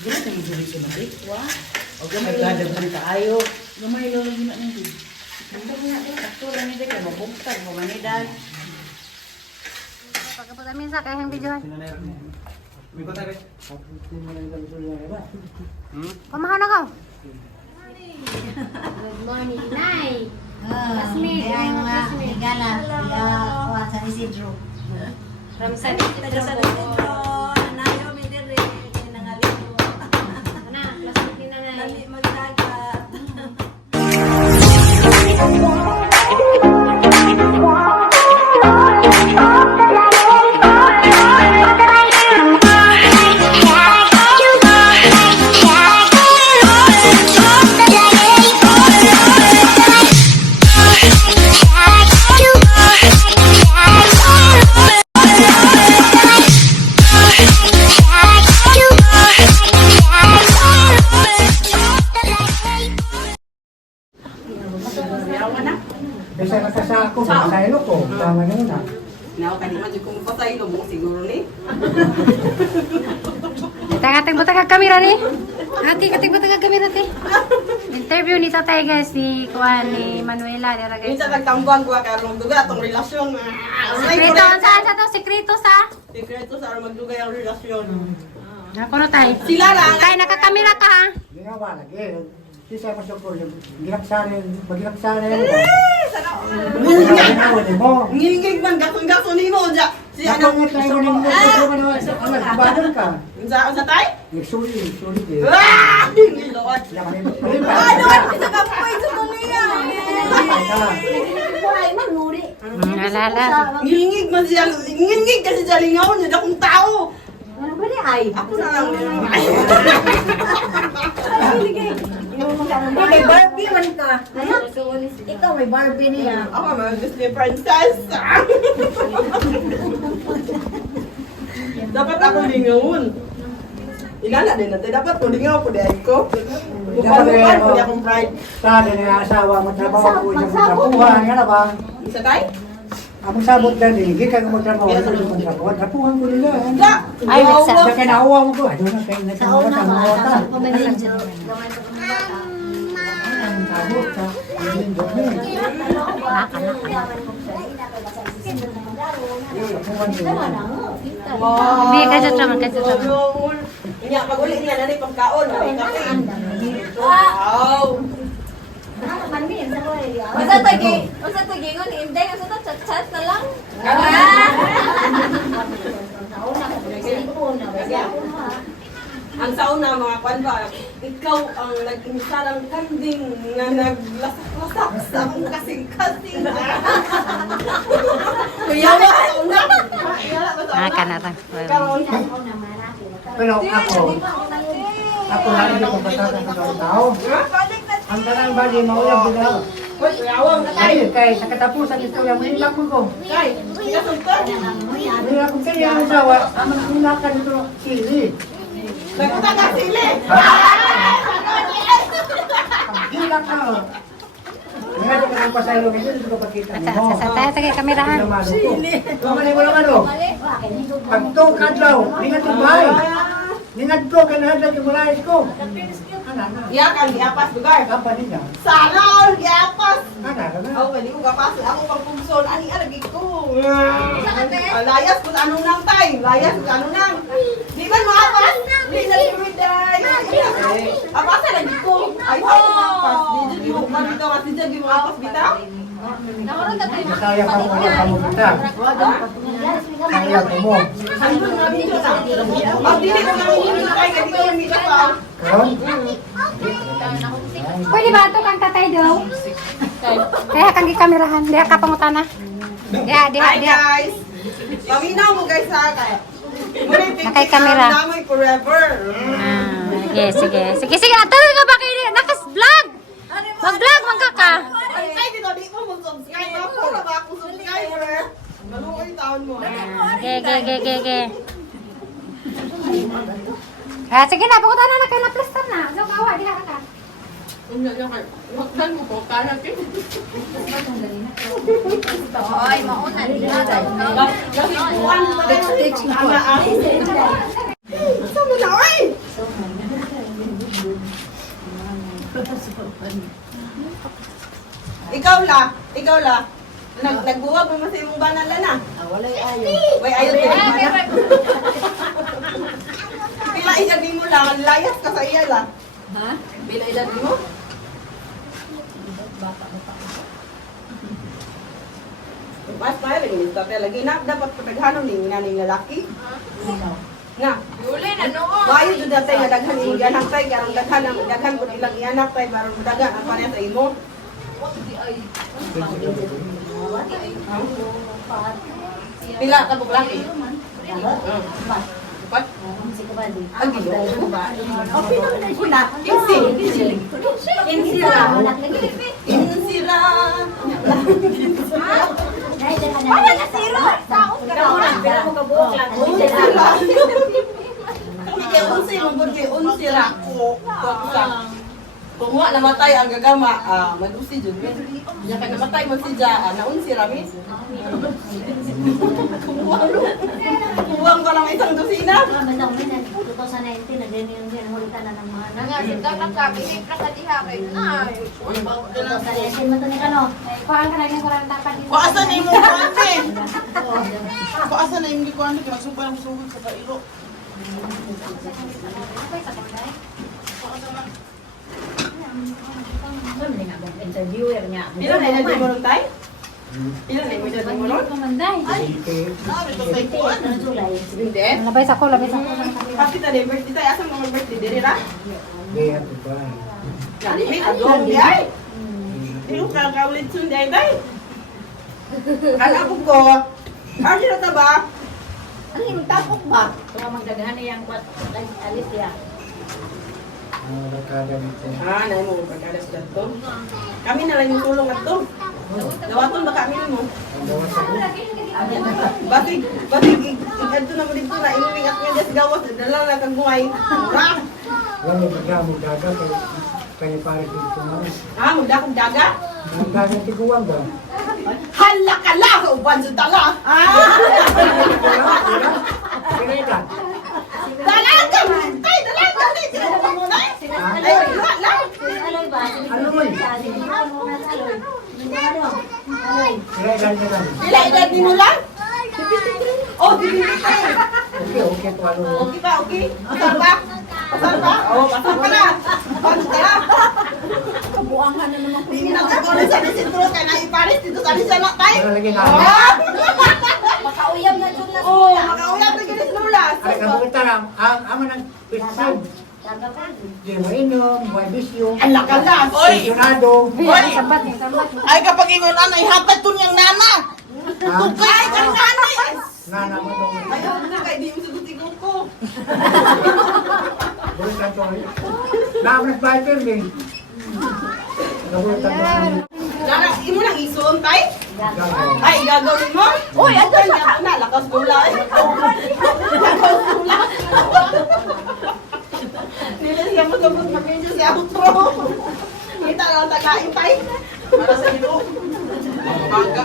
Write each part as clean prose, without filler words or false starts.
Ganun ang ibig sumali. Wah. O gamay lang. Nagkadaghan kaayo. Gamay lang lang gina nito. Bunda mo nga din. Sakto lang nito kayo. Mabugtag mo manidan. Pagkapag amin sa kayang videohan. May kota rin. Pamahaw na ka. Good morning, Nay. Classmate. Kaya yung mga higala. Kaya sa Isidro. From San Isidro po. Nayo, may diri. Kaya nangalit mo. Ana, classmate ni Nanay. Dali magdaga. Kasi nakasako, masaylo ko. Tama nyo na. Now, kanina dyan kung pasaylo mo siguro ni. Kating buta kag kamera ni. Ati kating buta kag kamera ti. Interview ni tatay guys ni Kuan ni Manuela dira guys. Minsan nagtambang ko karong duga atong relasyon. Sekreto sa to, sekreto sa. Sekreto sa arong magdugay ang relasyon. Ako no tay. Sila lang. Kay nakakamera ka ha. Ginawa lagi. Sisa masuk ko yung ginaksanin, pagginaksanin ko. Ginawa ni mo. Ngingig man gasong-gaso ni mo dya. Si Ako ano? nga tayo mo nagbadan ka. Sa tay? Nagsuli, suli. Ah! Lord. Ano? Isa ka po ito ko niya. Buhay man, muri. Alala. Ngingig man siya. Ngingig kasi siya lingaw niya akong tao. Ano ba ni ay? Ako na lang. May Barbie man ka. Ikaw may Barbie niya. Ako mga Disney princess. Dapat ako lingawon. Ilala din natin. Dapat ko lingaw ko dahil ko. Bukan ko di akong pride. Sa akin ang asawa, matrabaho ko yung matrapuhan. Nga na ba? Isa tayo? Among sabot ka din, hindi ka matrabaho. Ito yung matrapuhan. Trapuhan ko nila. Hindi. Ay, nagsa. Sa kinaawa mo ko. Ano na kayo nagkamawata, mawata. Ang sabot ka. Lindot na eh. Trapuhan ko nila. Hindi ka dyan naman, ka dyan naman. Inya, pag uli niya, nanay pagkaon. Nanay kape. Wow. Usa tagi ngon inday usa ta chat-chat na lang. Ang sauna mga kwan ba, ikaw ang nag-insarang kanding nga naglasak-lasak sa akong kasing-kasing. Kuya ba? Sauna? Kanarang. Pero ako na hindi ko batasan sa mga tao. Ang tanang bali, maulang bila. Hoy, kuyawang na tayo. Kay sa katapusan ito yung may lakon ko. Kay, sinasuntan. May lakon kaya ang asawa, ang nakakan ito sili. Nagpunta ka sili. Ang hilak ka. Nga di ka ng pasaylo ngayon, hindi ko pakita mo. Sa tayo sa kamerahan. Sili. Kumanin mo lang ano. Pagtukad daw, ningat yung bahay. Ningat ko, kanahadlag yung malayas ko. Iyakan, giapas lugar. Kapag niya. Sana all giapas. Ano na? Ako, pwede ko kapas. Ako pang pumson. Ani, alagi ko. Layas kung ano nang tay. Layas kung ano nang. Di ba mga apas? Di na libriday. Apasa lagi ko. Ay, ako kapas. Di mo kapita. Mas di dyan, di mo kapas bita. Masaya ka mo kamu kita. Saya mo. Sandun nga dito na. Ang dili ko nga dito na kay dito yung dito pa. Karon? Pwede ba ito kang tatay daw? Kaya kang gikamerahan. Diha ka pangutana. Diha. Hi guys. Paminaw mo guys ha. Nakay kamera. Namoy forever. Sige. Sige, atay ka ba kayo? Nakas-vlog! Mag-vlog, magkaka. Ay, dito di mo mag-subscribe ako. Wala ako subscriber. Maluoy taon mo. Ge. Sige na, pangutana na kayo na plaster na. So, kawa, diha ka. Magdan mo po, kaya kin. Oy, mauna di na. Text na po. Saan mo na, oy? Ikaw la. Nagbuwag mo sa imong banala na. Walay ayo. Way ayaw din mana. Pila edad mo lang, layas ka sa iya la. Ha? Pila edad mo? Mas pa rin tatay lagi na dapat pataghanon ni naning lalaki. Na. Uli na noon. Bayo jud datay nga daghan imong anak tay karong daghan pud ilang anak tay baron dagan ang pareha sa imo. Pila ka buklaki? Upat? Ang gido ba? Oh, pila na kuna. Insira. Wala na zero. Saot ka na. Unsira. Hindi kaya unsira ko. Kung wa namatay ang gagama, mag-usi jud mi. Ya kay namatay mo si Ja, naunsira mi. Kuwang ba lang isang dosina? Nangasin ka lang kami. Siyempre ka diha kayo na. Kuhaan ka na yung 40 pa dito. Kuasa na yung kuante. Kuasa na yung kuante kaya magsubay ang sugod sa kailo. Interviewer niya. Pila na edad mo nun tay? Pila na edad mo nun? Kumanday. Sabi to kay kuan. Hindi. Labay sa ko. Bakit na din birthday tay? Asa mo birthday diri ra? Day at Dubai. Nani mi adong di ay. Dilo ka kaulit sun di ay tay. Kana ko. Ano na ta ba? Ano yung tapok ba? Kung magdagahan niya ang kwat, alis ya. Nakada nito. Naay mo pagkalas dito. Kami na lang yung tulong ato. Dawaton ba kami mo? Ang gawa sa ko. Batig adto na mo dito na inuwing at nga des gawas dala na kang buhay. Ra. Wala mo magdamog daga kaya pare dito mo. Magdakog daga. Ang daga tiguan ba? Hala ka la uban sa dala. Kaya Dalaga man. Ay dalaga ni sino mo na? Ay la. ano man? Kaya lang na lang. Pila edad ni mo lang? Oh, di ba? Okay po ano. Okay ba? Okay? Pasal ba? Pasal ba? Oh, pasal ka na. Pasal ka na. Kabuangan na naman. Hindi na ako na sa sentro kaya na iparis dito sa Lisa na tayo. Wala lagi na. Makauyam na dyan na. Oh, makaulat na ginis lulas. Ay kabuta lang. Ang amo ng pisig. Di mo inom, buhay bisyo. Ang lakalas. Oy! Pensionado. Sambat. Ay kapag ingon ana ihatag to niyang nana. Ay, ang nanay. Nana mo itong Ayaw na kay di mo sugutin ko. bulitan to. Naamnas ba ito rin? Nabulitan to. Nana, imo nang isuon tay? Gagaw. Ay, gagawin mo? Uy, ato na. Lakas gulay. Lakas gulay. Nila siya mo sabot mag-video si outro. Kita lang tagain tay. Para sa ilo. Maga.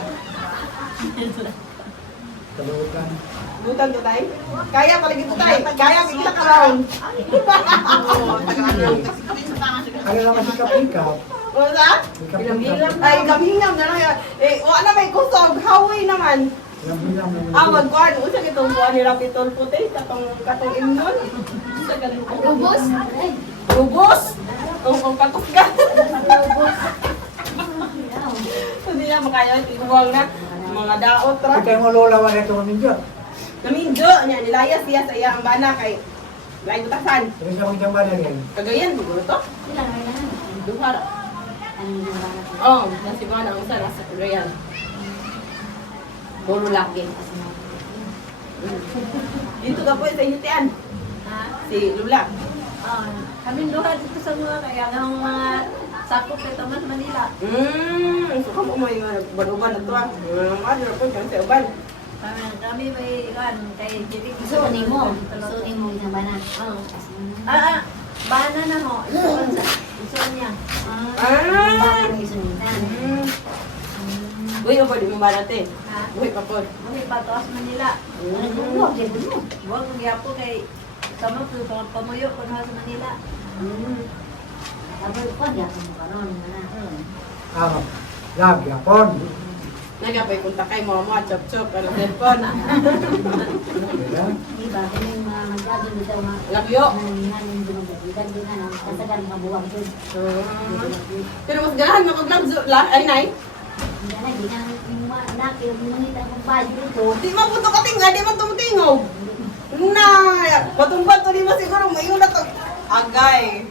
Kabutan. Butan to tay. Kaya palagi to tay. Kaya bigla ka lang. Ano lang kasi kapikaw? Ano sa? Ay, gamingam na lang yan. Eh, wala may kusog. Hawi naman. Magkuhan. Usa kitong buwan ni Rapitol Puti. Katong imnon. Ubus? Ubos. Kung patukgan. Hindi na makaya. Iguwang na. Mga daot ra. Kaya mo lola wala ito maminjo. Naminjo niya. Nilayas siya sa iya ang bana kay lain butasan. Terus ako dyan ba na rin? Kagayan. Siguro to. Duhar. Oh, nasi bana. Ang sa nasa Korean. Puro laki. Dito ka po sa initian. Si Lula. Kami duha dito sa mga kaya ng mga sakop ito man Manila. So kamo mo yung baruban na to ah. Mother po kan sa uban. Kami may kan kay Jiri. Gusto ni mo isang bana. Bana na ho. Gusto niya. Uy, apa di mo barate? Ha? Uy, kapon. Mami pataas Manila. Huwag magyapo kay sama po pamuyo ko na sa Manila. Sabi ko, di ako makaroon. Ah, lagi apon. Nagapay kung takay mo mo, chop-chop, ano, cellphone. Diba, kami yung mga magdadon dito mga Lagyo. nanin dumagdagitan din na kasagan mga buwag doon. Pero mas ganahan mo kung lang, ay nay. Hindi na, hindi na yung mga anak, yung manita ng bahay dito. Di man puto ka tinga, di man tumutingog. Na, patumbat to di mo siguro, mayon na to. Agay.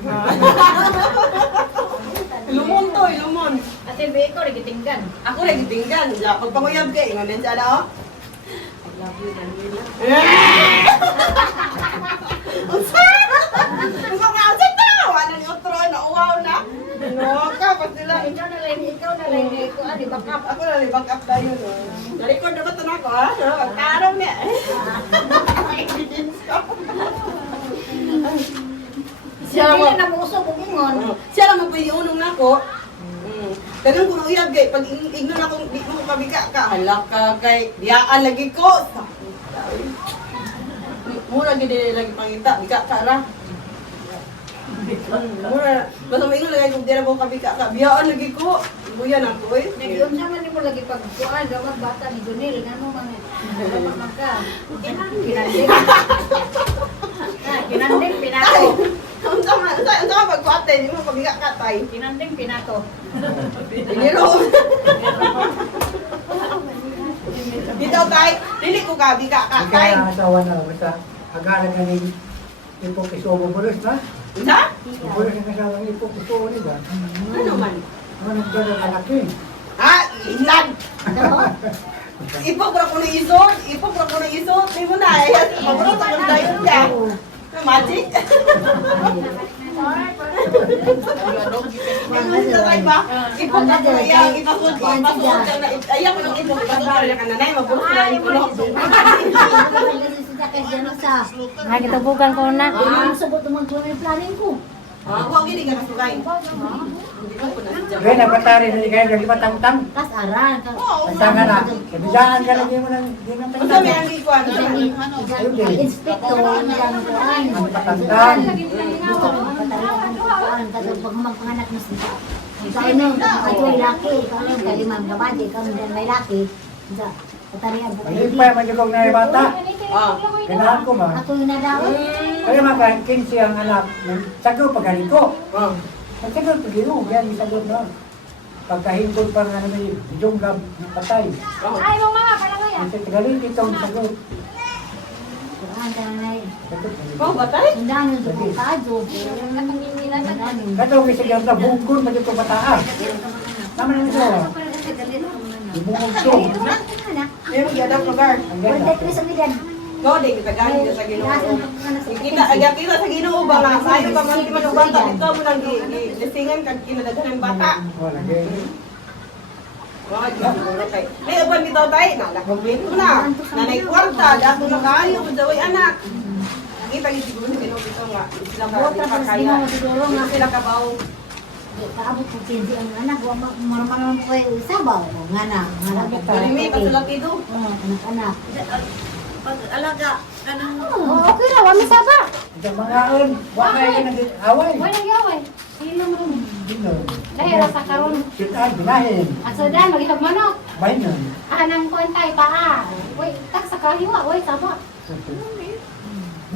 Lumon to, lumon. Ate Beko, nagitinggan. Ako rin gitinggan. Pagpanguyab ka, ingon din siya na, oh. I love you, Daniela. Unsa? Unsa ka unsa to? Ano ni otro na uwaw na? No, ka pa sila. Ikaw na lang, Beko. Ano, backup. Ako na ni back up tayo no. Record na ba to nako ha? Pagkaraw niya. Siya Hindi mo. na namuso kung ingon. Siya lang magpayiunong nako. Dagang kuno uyab kay pag ignon ako di mo pabika ka halak ka kay diyaan lagi ko. Mura gid lagi pangita bika ka ra. Mura basta maingon lagi kung dira mo kabika ka biyaan lagi ko. Buya na ko eh. Nagyon naman ni mo lagi pagkuan, dapat bata ni Junil, ngano man dapat magka. Kinanding pinato. Unsa man pagkuate di mo pabika ka tay. Kinanding pinato. Diniro. Dito tay, dili ko ka bika ka Ikaw tay. ang asawa na, basta agalan ka ng ipok isobo bulos na. Unsa? Bulos ang asawa ng ipok isobo nila. Ano man? Ano nagdala ka laki? Ah, inlan. Ipok ra ko na isot, ipok ra ko na isot. Di mo na ay mabrot ang dayon ka. Magic. Ano sila tayo ba? Ipok ra ko na yan, ipasod ka na. Ayaw ko ng ipok, ipasod ka na nanay, mabrot na yung kulo. Nakitubugan ko na. Sabot naman ko yung planning ko. Ah, huwag hindi ka kasugay. Hindi ko po na siya. Kaya napatari na kayo lagi patang-tang. Tas aran. Patang na. Kabisaan ka lang di mo nang di mo Unsa may ang gikuan? Inspector, ang kuan. Ang patang-tang. Gusto mo patalagan ng kuan. Kasi pag magpanganak mo sila. Ikaw no, ikaw ay laki. Ikaw no, kalimang gabadi. Ikaw no, may laki. Patarihan po. Ay, pa man yung na bata. Ah. Ganahan ko ba? Ako yung nadaw. Kaya mga 15 ang anak. Sagot pagaling ko. Ah. Pagsagot pagino, yan isagot na. Pagkahingkod pa nga naman yung junggab ng patay. Ay, mama, pala ko yan. Kasi tagaling itong sagot. Kuan tanay. Sagot. Kau batay? Sundan yung suko kadyo. Kato may sigaw na bungkon pa dito bataan. Tama na ito. Ibungkog to. Ayun, giadap lugar. Ang Wala ganda. ko sa midan. No, di kita gani sa Ginoo. Kita kita sa Ginoo ba nga sayo ka man man bata dito mo nang lisingan kag kinadaghan ng bata. Wala gay. Wag siguro kay. May uban bitaw tay na nakumpleto na. Nanay kwarta dato na kaayo ko daway anak. Kita gi siguro ni Ginoo bitaw nga sila ka kaya. Sila ka bawo. Kaabot ko kinsi ang anak. Maramaran ko ay sabaw. Ngana. Dali mi pasulapido. Anak-anak. Pag-alaga ka ng... Okay na, wala saba. Ito mga on. Wala kayo nag-away. Wala gawin. Sino mo rin? Dino. Dahil sa karon. Sitaan, binahin. At sa dahil, mag-ihag manok. Bahin nun. Anang kontay pa. Uy, tak sa kahiwa. Uy, saba.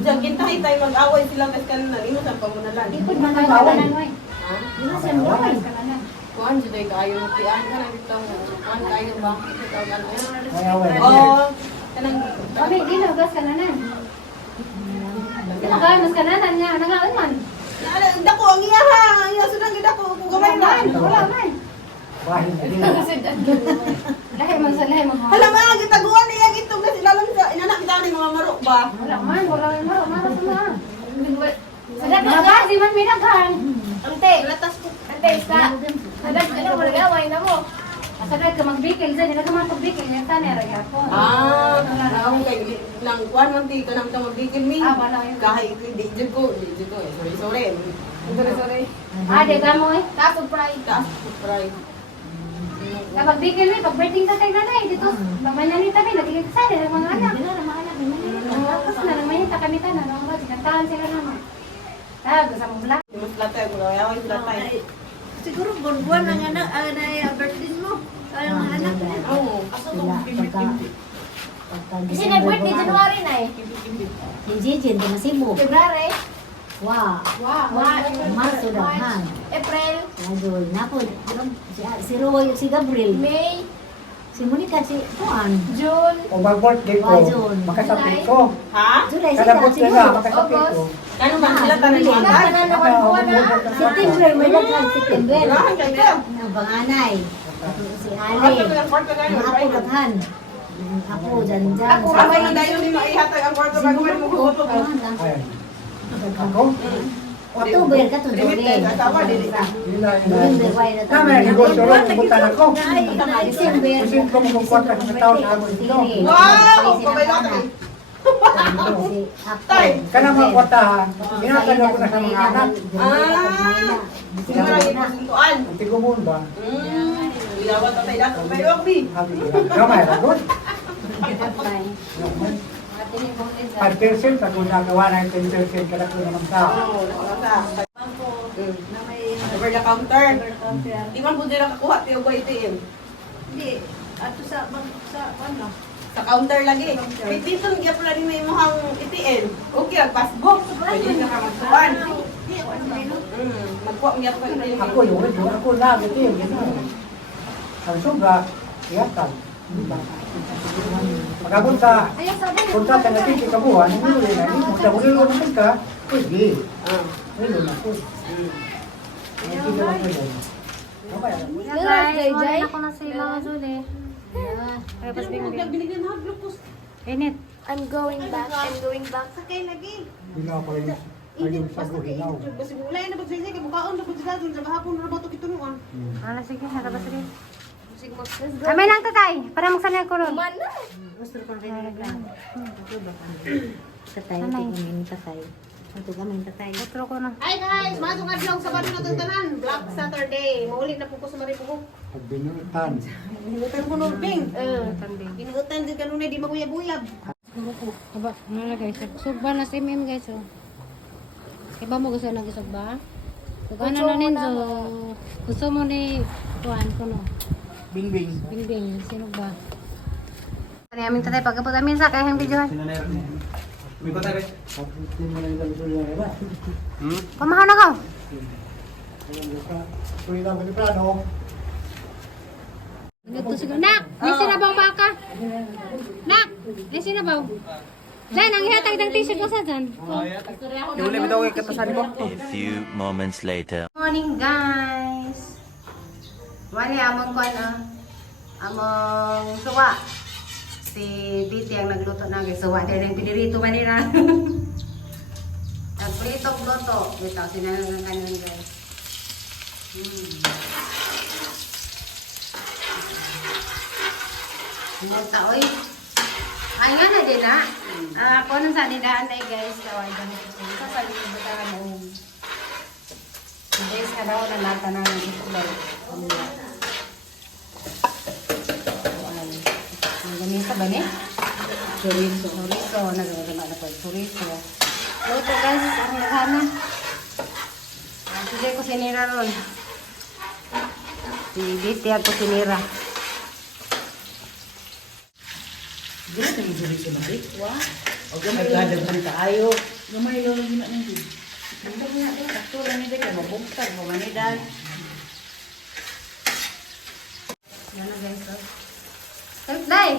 Diyan kintahay tayo mag-away sila kas kanina imo sa pamunalan. Ikod man tayo kanan, uy. Di ba siya gawin? Kuan jud ay kaayo tian ka nang bitaw nga. Kuan kaayo ba? Bitaw kan. May away. Oh, kanang Kami, di na, gas kananan. Di na, gawin mas kananan niya. Nangaan man. dako ang iya ha. Iya sudah gid ako kung gamay man. Wala man. Bahin na din. Lahi man sa lahi man. Hala man gitaguan niya gitong na silalang sa inanak kita ni mga marok ba. Wala man, wala man. Mara sa mga. Sadat na ba? Di man minaghan. Ante, latas ko. Ante, isa. Sadat, ano mo nagaway na mo. Sadat ka magbikil dyan. Nila ka man pagbikil. Yan ka nera yapon. Ah, ako kay nang kuan man ti kanang tamo bigil mi. Ah, wala yun. Kahit di jud ko, sorry sorry. Sorry. Ah, di ka mo eh. Tapos fry. Taas fry. Kapag bigil mi, pag birthday sa kay nanay, dito, mamanyanita mi, nagiging kasali ng mga anak. Tapos na, nagmanyanita kami tanan, ang mga kantahan sila naman. Ah, gusto mo black? Mas latay ko lang. Ayaw yung latay. Siguro buwan ang anak, na birthday mo. Ay, ang anak niya. Oo. Kasi nag-birthday January na eh. Si Jijin, di Masibo. February. Wow. Marso daghan. April. Lagol. Napo, si Roy, si Gabriel. May. Si Monica, si Juan. June. O mag-birthday ko, June. makasapit ko. Ha? July, Kada sila, birthday siguro. na, makasapit ko. Ano man sila tanan Wala niya? ka na naman po na. September, may daghan September. Wala kang kayo. Ang panganay. Si Kwarto Ali. ko lang, kwarto kayo. Ang ako daghan. Ang ako, dyan. Ako ako na dahil hindi maihatag ang kwarto bago mo hugot. Ayan. Ako? October ka to, Limited, asawa, dili na. November, why na Tama, negosyo rin, pumunta ako. December. Kasi ko magkukwata sa tao sa amon dito. Wow! Kabaylo tayo. Tay! Kana mga kwatahan, ginatagal ko na sa mga anak. Sino na yung pasuntuan? Ang tigumon ba? Ilawat na tayo lahat. Kabaylo ako, Bi. Happy ka. Kamay, ragot. 5% sa kung nagawa na yung 10% kada ko naman tao. Oo, nakakasa. Bangko na may Over the counter. counter. Di man po nila kakuha, tiyo ba ATM? Hindi, ato sa ano? Sa counter lagi. May dito nagya pala rin may muhang ATM. Okay, ang passbook. Pwede na ka magtuan. Magkuha niya pa ATM. Ako yun, ako lagi ito yun. Ang sobra, iyatan. Pagkabon sa kontrata na titi kabuhan, hindi mo rin na rin. Kung sa ulilo naman ka, pwede. Ulilo na po. Hindi ka lang ulilo. Kamay, Guys, ako na si Mama Julie. Binigyan na glucose. Init. I'm going back. Sakay lagi. Binaw ko yung ayun sa buhinaw. Basi bulay na bagsay kay bukaon na pagsa dun sa gahapon na bato kitunuan. Ano, sige, nakabas rin. Kamay lang tatay, para magsanay ko ron. Gusto ko rin naglang. Tatay, tingin tatay. Ito kami tatay. Otro ko na. Hi guys, masong adlaw sa bado natin tanan. Black Saturday. Mauli na po ko sa Maripugo. Pagbinutan. Ginutan ko nurbing. Tanding. Ginutan din kanunay di maguyab-uyab. Aba, ano na guys, sugba na si Mim guys, oh. Iba mo gusto na gisugba? Kung ano na ninyo, gusto mo ni Juan, kuno. Bingbing. Bingbing, sino ba? Ano amin tatay, pagkapot amin sa kayang videohan. Pagbinutin mo lang lang suya nila. Pamahaw na ka. Suya lang ng plano. Ganito siguro. Nak! May sinabaw baka? Nak! May sinabaw? Diyan, ang ihatag ng t-shirt ko sa dyan. A few moments later. Morning guys! Wali among kwan among suwa. Si Biti ang nagluto na guys. Suwa din ang pinirito manila. Nagpritong luto. Ito, sinalang kanon guys. Muta oy. Ay nga na din na. Ako nang sa nidaan na guys. Kaway kami kasi. Ito sa libutan na guys, kada ko na lata na ng itlog. Ang ganito ba ni? Chorizo. Chorizo. Nagagawa na po. Chorizo. Luto guys. Ang laghana. Sige ko sinira ron. Si Biti ako sinira. Yan na guys. Hey, Day!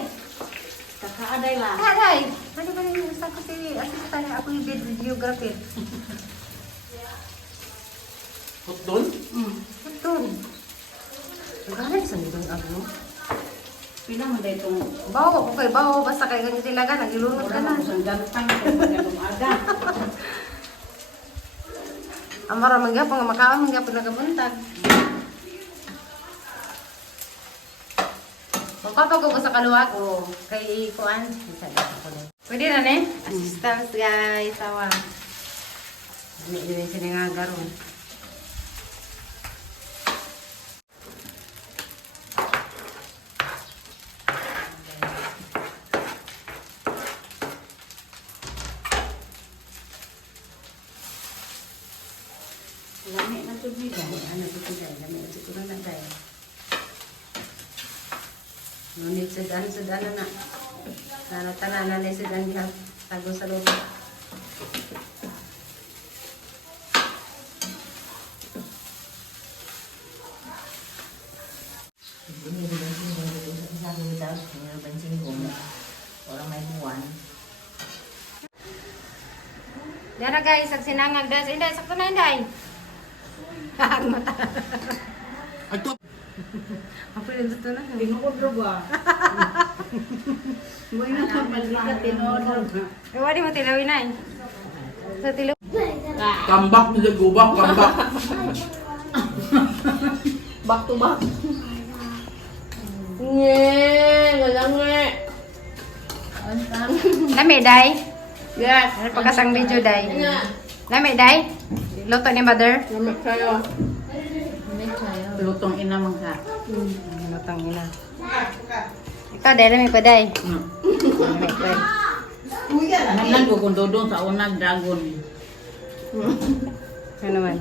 Kakaaday la. Day! Pwede ba rin gusto ko si Asistante ako yung videographer? Hotdon? Ito. Nagalit sa nitong ano? Pinang day tong Bawo ko kay bawo. Basta kay ganyan tilaga. Nagilunod ka na. sang gantang kung aga. Ang maraming gapang makaon. Mga gapang nagabuntag. Magpapag ko sa kaluwag o kay Kuan. Pwede na ne? Assistance guys. Awa. Hindi sinangagaroon. Lami na tubig. Ano tubig? Lami na tubig na tayo. Ngunit sedan na. Sana tanan na sedan diha tago sa loob. Ini di bensin satu tahun tinggal bensin orang main buan. Dara guys, ang sinangag das. Inday, sakto na inday. Ang mata. Ito. Apa yung sakto na? Tinodro ba? Mo ina ka malika tinodro. Ewa di mo tilawin na Sa tilaw. Kambak ni gubak, kambak. Back to back. Lami, day. Yes. Ano pagkasang video, day? Lami, day. Luto ni mother. Lamig kayo. Lutong ina man ka. Lutong ina. Ikaw, day. Lami pa, day. Lami pa. Nanan ko kung dodong sa unang dragon. Ano man?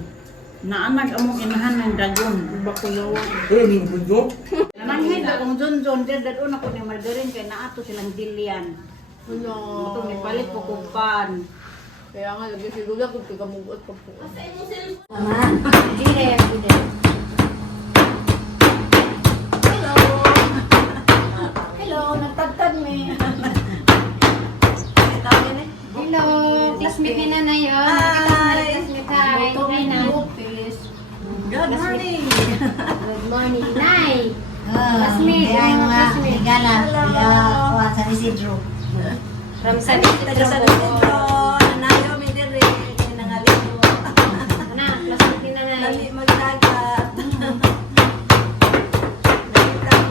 Naanag among inahan ng dragon. Bakulawa. Ning budyo. Nanghid akong John dadon ako ni Margarine kay naato silang dilian. Ano? Ito may palit po kong pan. Kaya nga lagi si Lula kung tigamugot pa po. Mama, dire, dire. Hello, nagtagtad me. Hello, classmate ni Nanay yun. Classmate hi. Hi, Nay. Good morning. Good morning, Nay. Classmate, ay mga ligala, kuha sa Isidro. From San Isidro po. Nayo mi dire nangalito. Ana, classmate ni Nanay. Dali magdagat.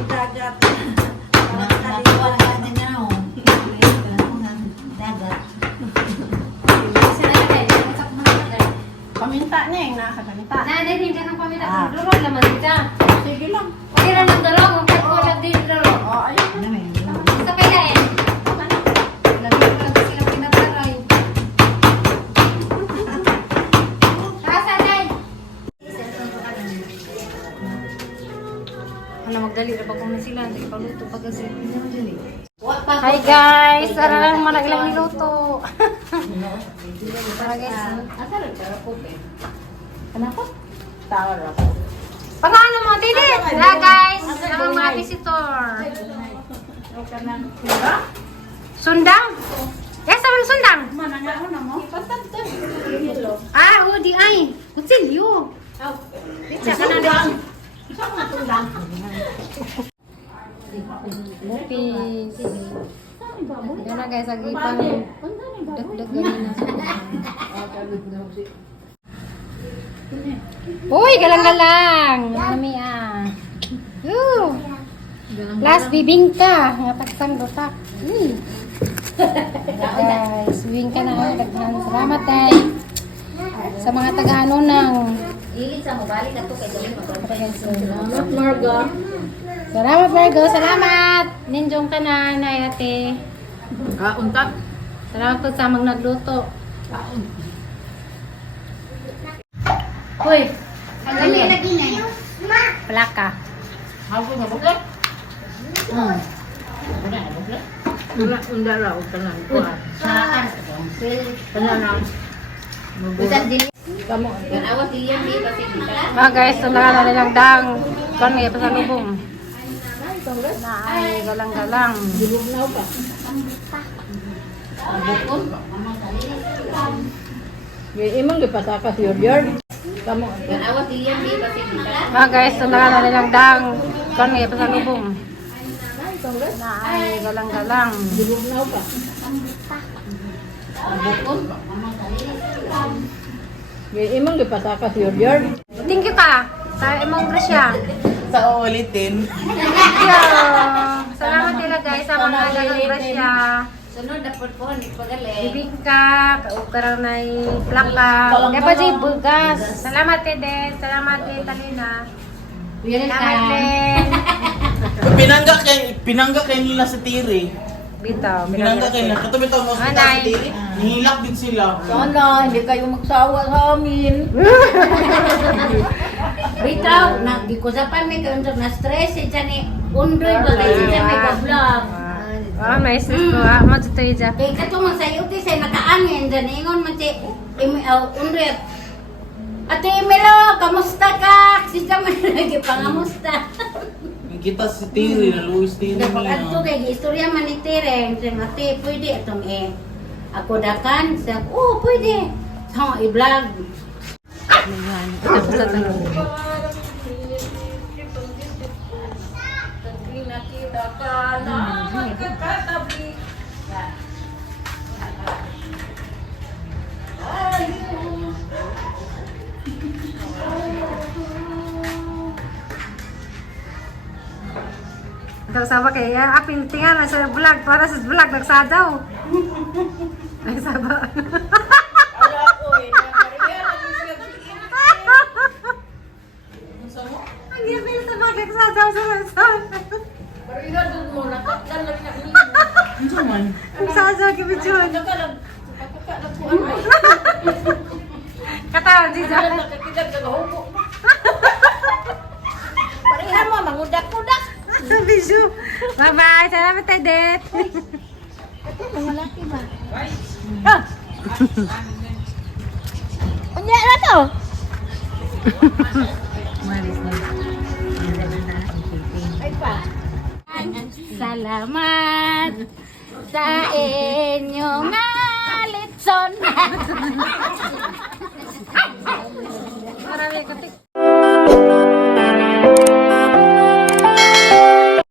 Dagat. Natuwa na natin na ako. Dagat. Kasi na Nanay, sakto na Nanay. Paminta na yung nakapaminta. Nanay, hindi ka ng pamita. Durog naman kita. Sige lang. Okay lang ng durog. Ang kulat din durog. Oh, ayun. Ano may? Sa pila eh. Lagi ko lang silang pinataray. Asa, Nay? Ano, magdali na ba kung na sila? Hindi paluto pa kasi. Hi guys! Tara lang man ilang niluto. Tara guys. Asa rin ka po eh. Kenapa? Tara. Pangano mo, Titi? Tara guys! Ang mga visitor. Sundang? Yes, ang sundang? Mana nga ako na mo? Ah, oh, di ay. Kutsilyo. Pizza ka na lang. Lupis. Yan na guys, agipang dagdag ganin na. Uy, galang-galang. Yummy ah. Woo. Last bibingka. Nga taksang dotak. Guys, bibingka na ang daghan. Salamat ay. Sa mga taga-ano ng Ilit sa mabalik ato kay galing magpapagay. Salamat, Marga. Salamat, Virgo. Salamat. Ninjong ka na, Nay, ate. Untak. Salamat po sa mga nagluto. Hoy. Ang galing. Plaka. Ako na bukla. Wala, unda raw. Tanan ko. Saan? Tanan na. Bukan din. Kamu. Yan awas diyan di kasi kita. Mga guys, sundangan na nilang dang. Kan ngayon pa sa lubong. Na ay galang-galang. Dulog na pa. Bukon. May imong gipatakas yard. Kamu. Yan awas diyan di kasi kita. Mga guys, sundangan na nilang dang. Kan ngayon pa sa lubong. Na ay galang-galang. Dulog na pa. Bukon. May imong gipatakas yard. Thank you ka sa imong grasya. Sa ulitin. Thank you. Salamat nila guys sa mga dagang grasya. Sunod na po ni pagaling. Bibingka, kaukaraw na plaka. Dapat di bugas. Salamat Tede. Salamat din Talina. Salamat din. Pinangga kay nila sa tiri. Dito, Binangga kayo na. Katabi taon na hospital Anay. sa dili. Nihilak din sila. Sana, hindi kayo magsawa sa amin. Bitaw, na di ko sa pa may kaunta na stress siya ni undoy ba kayo siya may ka-vlog. Ah, may sis ko. Ah, mo dito ija. Kay katong sa iyo say nakaangin dyan ingon man si undoy. Ate Melo, kamusta ka? Si man lagi pangamusta. Kita si Tiri na Luis Tiri Dapat niya. ato kay istorya man ni Tere, say ate pwede atong ako dakan sa pwede. Sa i-vlog. Nakita ka na magkakatabi. Daw sama kay apil tingan sa vlog para sa vlog nagsadaw. Nagsaba. Ala ko eh. Nakariya lang siya Ang gipil sa vlog nagsadaw sa Luzon. Pariya doon mo. Nakatlan lang na niyo. Ano man? Nagsadaw kibidyon. Nakalag. Pagkakalag ko ano eh. Katawa di dyan. Nakatidag sa gahupo. Pariya mo, mangudak-udak. Bisyo. Bye-bye. Salamat tayo, Det. Malaki ba? Unya na to. Salamat sa inyong alitson. Marami ko